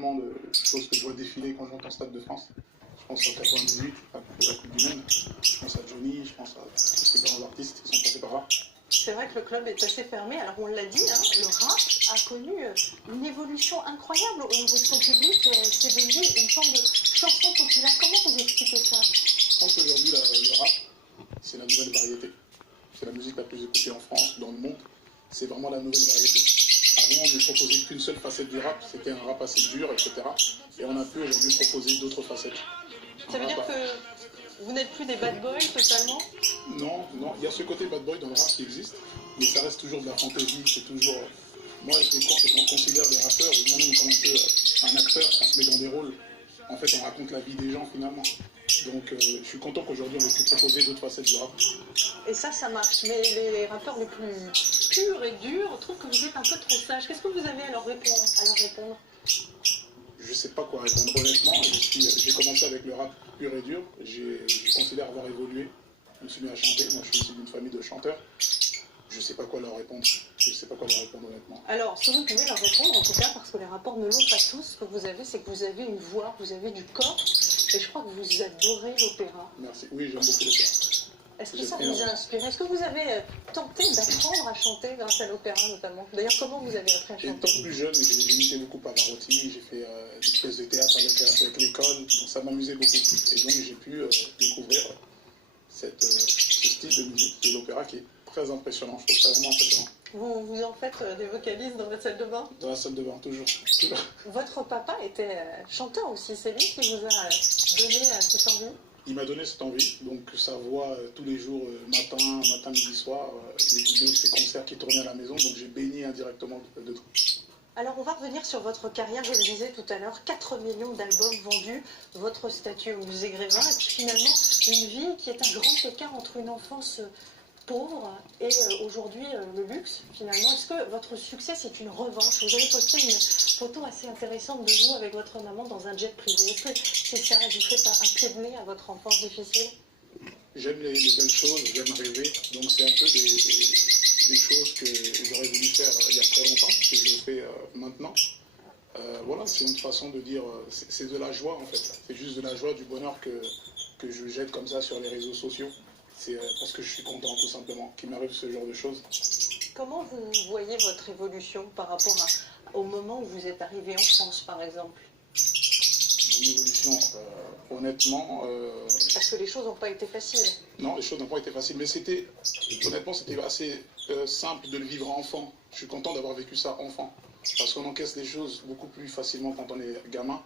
tellement de choses que je vois défiler quand je monte en Stade de France. Je pense à 98, pour la Coupe du Monde. Je pense à Johnny, je pense à tous ces grands artistes qui sont passés par là. C'est vrai que le club est assez fermé. Alors on l'a dit, hein, le rap a connu une évolution incroyable au niveau de son public. C'est devenu une forme de chanson populaire. Comment vous expliquez ça? Je pense qu'aujourd'hui, le rap, c'est la nouvelle variété. C'est la musique la plus écoutée en France, dans le monde. C'est vraiment la nouvelle variété. Avant, on ne proposait qu'une seule facette du rap. C'était un rap assez dur, etc. Et on a pu aujourd'hui proposer d'autres facettes. Ça veut dire que vous n'êtes plus des bad boys totalement? Non, non. Il y a ce côté bad boy dans le rap qui existe. Mais ça reste toujours de la fantaisie. C'est toujours... Moi, je considère les rappeurs, moi-même comme un peu un acteur, on se met dans des rôles. En fait, on raconte la vie des gens, finalement. Donc, je suis content qu'aujourd'hui, on ait pu proposer d'autres facettes du rap. Et ça marche. Mais les rappeurs les plus purs et durs trouvent que vous êtes un peu trop sage. Qu'est-ce que vous avez à leur répondre? Je sais pas quoi répondre. Honnêtement, j'ai commencé avec le rap pur et dur. Je considère avoir évolué. Je me suis mis à chanter. Moi, je suis issu d'une famille de chanteurs. Je sais pas quoi leur répondre. Je sais pas quoi leur répondre, honnêtement. Alors, si vous pouvez leur répondre, en tout cas, parce que les rappeurs ne l'ont pas tous, ce que vous avez, c'est que vous avez une voix, vous avez du corps. Et je crois que vous adorez l'opéra. Merci. Oui, j'aime beaucoup l'opéra. Est-ce que ça vous a inspiré? Est-ce que vous avez tenté d'apprendre à chanter grâce à l'opéra notamment? D'ailleurs, comment vous avez appris à chanter? Étant plus jeune, j'ai imité beaucoup Pavarotti, j'ai fait des pièces de théâtre avec l'école, donc ça m'amusait beaucoup. Et donc j'ai pu découvrir ce style de musique de l'opéra qui est très impressionnant, je trouve ça vraiment impressionnant. Vous en faites des vocalises dans votre salle de bain? Dans la salle de bain, toujours. Votre papa était chanteur aussi, c'est lui qui vous a donné cette envie? Il m'a donné cette envie, donc sa voix tous les jours, matin, midi, soir, les vidéos de ses concerts qui tournaient à la maison, donc j'ai baigné indirectement dedans. Alors on va revenir sur votre carrière, je le disais tout à l'heure, 4 millions d'albums vendus, votre statut au musée Grévin, et puis finalement une vie qui est un grand écart entre une enfance pauvre et aujourd'hui le luxe finalement. Est-ce que votre succès c'est une revanche? Vous avez posté une photo assez intéressante de vous avec votre maman dans un jet privé. Est-ce que c'est ça, vous faites un pied de nez à votre enfance difficile? J'aime les belles choses, j'aime rêver, donc c'est un peu des choses que j'aurais voulu faire il y a très longtemps, que je fais maintenant. Voilà, c'est une façon de dire, c'est de la joie en fait, c'est juste de la joie, du bonheur que je jette comme ça sur les réseaux sociaux. C'est parce que je suis content tout simplement qu'il m'arrive ce genre de choses. Comment vous voyez votre évolution par rapport au moment où vous êtes arrivé en France par exemple? Mon évolution, honnêtement... Parce que les choses n'ont pas été faciles. Non, les choses n'ont pas été faciles, mais honnêtement, c'était assez simple de le vivre enfant. Je suis content d'avoir vécu ça enfant. Parce qu'on encaisse les choses beaucoup plus facilement quand on est gamin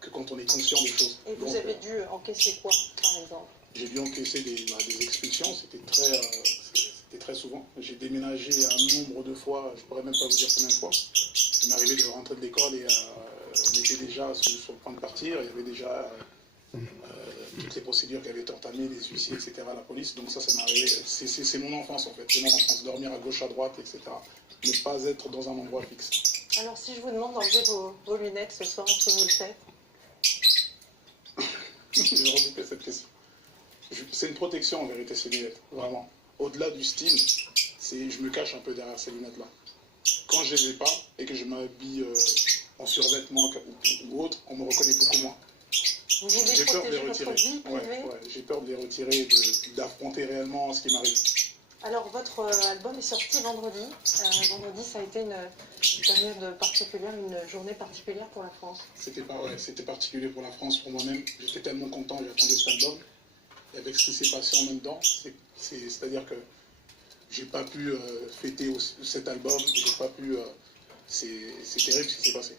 que quand on est conscient des choses. Et vous avez dû encaisser quoi, par exemple? J'ai dû encaisser des expulsions, c'était très souvent. J'ai déménagé un nombre de fois, je ne pourrais même pas vous dire combien de fois. Il m'arrivait de rentrer de l'école et on était déjà sur le point de partir. Il y avait déjà toutes les procédures qui avaient été entamées, les huissiers, etc., la police. Donc ça m'est arrivé. C'est mon enfance en fait. C'est mon enfance, dormir à gauche, à droite, etc. Ne pas être dans un endroit fixe. Alors si je vous demande d'enlever vos lunettes ce soir, est-ce que vous le faites? Je redis cette question. C'est une protection en vérité, ces lunettes, vraiment. Au-delà du style, je me cache un peu derrière ces lunettes-là. Quand je ne les ai pas et que je m'habille en survêtement ou autre, on me reconnaît beaucoup moins. Vous voulez protéger votre vie privée? Ouais, j'ai peur de les retirer et d'affronter réellement ce qui m'arrive. Alors votre album est sorti vendredi. Vendredi, ça a été une période particulière, une journée particulière pour la France. C'était particulier pour la France, pour moi-même. J'étais tellement content, j'attendais cet album. Et avec ce qui s'est passé en même temps, c'est-à-dire que j'ai pas pu fêter cet album, j'ai pas pu... c'est terrible ce qui s'est passé.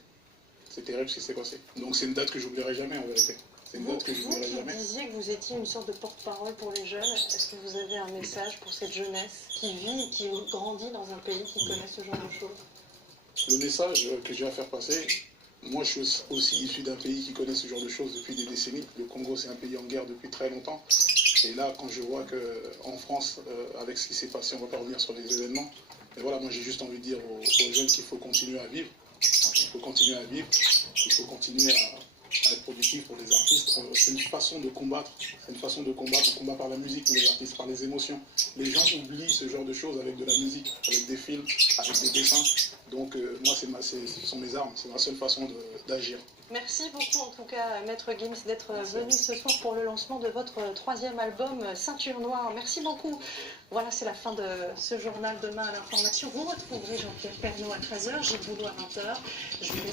C'est terrible ce qui s'est passé. Donc c'est une date que j'oublierai jamais en vérité. C'est une date que j'oublierai jamais. Vous disiez que vous étiez une sorte de porte-parole pour les jeunes. Est-ce que vous avez un message pour cette jeunesse qui vit et qui grandit dans un pays qui connaît ce genre de choses? Le message que j'ai à faire passer, moi je suis aussi issu d'un pays qui connaît ce genre de choses depuis des décennies. Le Congo c'est un pays en guerre depuis très longtemps. Et là quand je vois qu'en France, avec ce qui s'est passé, on ne va pas revenir sur les événements, mais voilà, moi j'ai juste envie de dire aux jeunes qu'il faut continuer à vivre. Il faut continuer à vivre, il faut continuer être productif pour les artistes. C'est une façon de combattre. C'est une façon de combattre. On combat par la musique, les artistes, par les émotions. Les gens oublient ce genre de choses avec de la musique, avec des films, avec des dessins. Donc moi, ce sont mes armes. C'est ma seule façon d'agir. Merci beaucoup en tout cas, Maître Gims, d'être venu ce soir pour le lancement de votre 3e album, Ceinture Noire. Merci beaucoup. Voilà, c'est la fin de ce journal. Demain à l'information, vous retrouverez Jean-Pierre Pernaut à 13h, Gilles Boulot à 20h. Je vous laisse